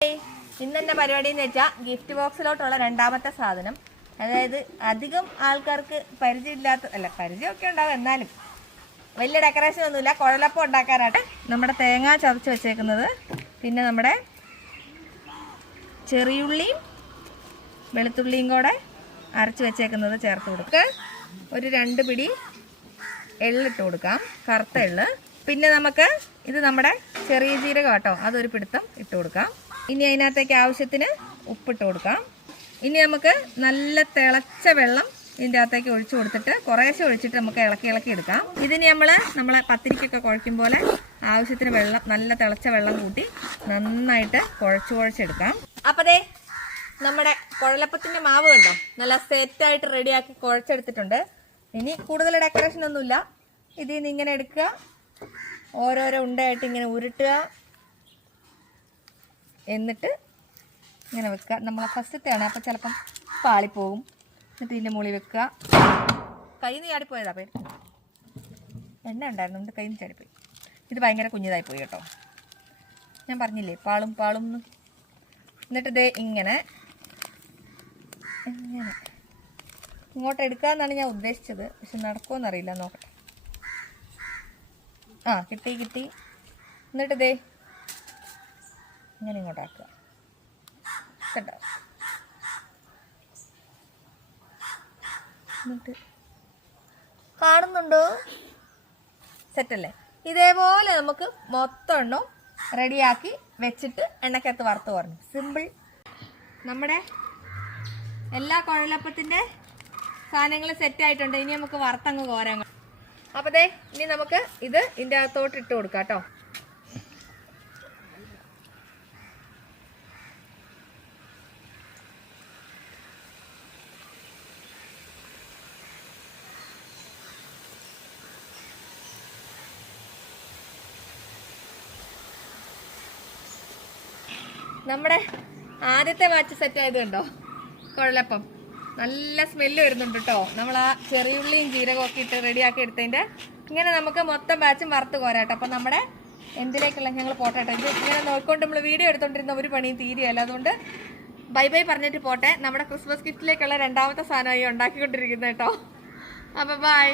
ഇന്നെന്നെ പരിപാടി എന്ന് വെച്ചാൽ ഗിഫ്റ്റ് ബോക്സിലോട്ടുള്ള രണ്ടാമത്തെ സാധനം. അതായത് അധികം ആൾക്കാർക്ക് പരിചയമൊക്കെ ഉണ്ടാവും, എന്നാലും വലിയ ഡെക്കറേഷൻ ഒന്നുമില്ല. കുഴലപ്പം ഉണ്ടാക്കാനായിട്ട് നമ്മുടെ തേങ്ങ ചതച്ച് വെച്ചേക്കുന്നത്, പിന്നെ നമ്മുടെ ചെറിയുള്ളിയും വെളുത്തുള്ളിയും കൂടെ അരച്ച് വെച്ചേക്കുന്നത് ചേർത്ത് കൊടുക്കുക. ഒരു 2 പിടി എള്ളിട്ട് കൊടുക്കാം, കറുത്ത എള്ള്. പിന്നെ നമുക്ക് ഇത് നമ്മുടെ ചെറിയ ജീരകം കേട്ടോ, അതൊരു പിടുത്തം ഇട്ട് കൊടുക്കാം. ഇനി അതിനകത്തേക്ക് ആവശ്യത്തിന് ഉപ്പിട്ട് കൊടുക്കാം. ഇനി നമുക്ക് നല്ല തിളച്ച വെള്ളം ഇതിൻ്റെ അകത്തേക്ക് ഒഴിച്ചു കൊടുത്തിട്ട് കുറേശ്ശെ ഒഴിച്ചിട്ട് നമുക്ക് ഇളക്കി എടുക്കാം. ഇതിന് നമ്മളെ പത്തിരിക്കൊക്കെ കുഴയ്ക്കും പോലെ ആവശ്യത്തിന് വെള്ളം, നല്ല തിളച്ച വെള്ളം കൂട്ടി നന്നായിട്ട് കുഴച്ചെടുക്കാം. അപ്പോൾ നമ്മുടെ കുഴലപ്പത്തിൻ്റെ മാവ് കണ്ടോ, നല്ല സെറ്റായിട്ട് റെഡിയാക്കി കുഴച്ചെടുത്തിട്ടുണ്ട്. ഇനി കൂടുതൽ ഡെക്കറേഷൻ ഒന്നുമില്ല. ഇതിൽ നിന്ന് ഇങ്ങനെ എടുക്കുക, ഓരോരോ ഉണ്ടയായിട്ട് ഇങ്ങനെ ഉരുട്ടുക, എന്നിട്ട് ഇങ്ങനെ വെക്കുക. നമ്മളെ ഫസ്റ്റത്തെയാണ്, അപ്പോൾ ചിലപ്പം പാളിപ്പോകും. എന്നിട്ട് ഇതിൻ്റെ മുകളിൽ വെക്കുക. കയ്യിൽ നിന്ന് ചാടിപ്പോയതാ, പേര് എണ്ണ ഉണ്ടായിരുന്നു, എന്നിട്ട് കയ്യിൽ നിന്ന് ചാടിപ്പോയി. ഇത് ഭയങ്കര കുഞ്ഞിതായിപ്പോയി കേട്ടോ, ഞാൻ പറഞ്ഞില്ലേ പാളും എന്ന്. എന്നിട്ട് ഇങ്ങനെ ഇങ്ങോട്ട് എടുക്കാമെന്നാണ് ഞാൻ ഉദ്ദേശിച്ചത്, പക്ഷെ നടക്കുമോയെന്നറിയില്ല, നോക്കട്ടെ. കിട്ടി. എന്നിട്ട് ഇങ്ങനെ ഇങ്ങോട്ടാക്കുക കേട്ടോ. എന്നിട്ട് കാണുന്നുണ്ടോ? സെറ്റല്ലേ? ഇതേപോലെ നമുക്ക് മൊത്തം എണ്ണം റെഡിയാക്കി വെച്ചിട്ട് എണ്ണക്കകത്ത് വറുത്ത് പറഞ്ഞു. സിമ്പിൾ. നമ്മുടെ എല്ലാ കുഴലപ്പത്തിൻ്റെ സാധനങ്ങളും സെറ്റായിട്ടുണ്ട്. ഇനി നമുക്ക് വറുത്തങ്ങ് കോരാൻ. അപ്പോൾ ഇനി നമുക്ക് ഇത് ഇതിൻ്റെ അകത്തോട്ട് ഇട്ട് കൊടുക്കാം കേട്ടോ. നമ്മുടെ ആദ്യത്തെ ബാച്ച് സെറ്റായത് കണ്ടോ, കുഴലപ്പം. നല്ല സ്മെല്ല് വരുന്നുണ്ട് കേട്ടോ. നമ്മൾ ആ ചെറിയുള്ളിയും ജീരകമൊക്കെ ഇട്ട് റെഡിയാക്കി എടുത്തതിൻ്റെ ഇങ്ങനെ നമുക്ക് മൊത്തം ബാച്ചും വറുത്ത് കോരാട്ടോ. അപ്പം നമ്മുടെ എന്തിലേക്കുള്ള ഞങ്ങൾ പോട്ടെ കേട്ടോ. ഇത് ഇങ്ങനെ നോക്കിക്കൊണ്ട് നമ്മൾ വീഡിയോ എടുത്തോണ്ടിരുന്ന ഒരു പണിയും തീരെയല്ല. അതുകൊണ്ട് ബൈ പറഞ്ഞിട്ട് പോട്ടെ. നമ്മുടെ ക്രിസ്മസ് ഗിഫ്റ്റിലേക്കുള്ള രണ്ടാമത്തെ സാധനമായി ഉണ്ടാക്കിക്കൊണ്ടിരിക്കുന്നത് കേട്ടോ. അപ്പം ബൈ.